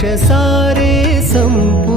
दोष सारे संपूर्ण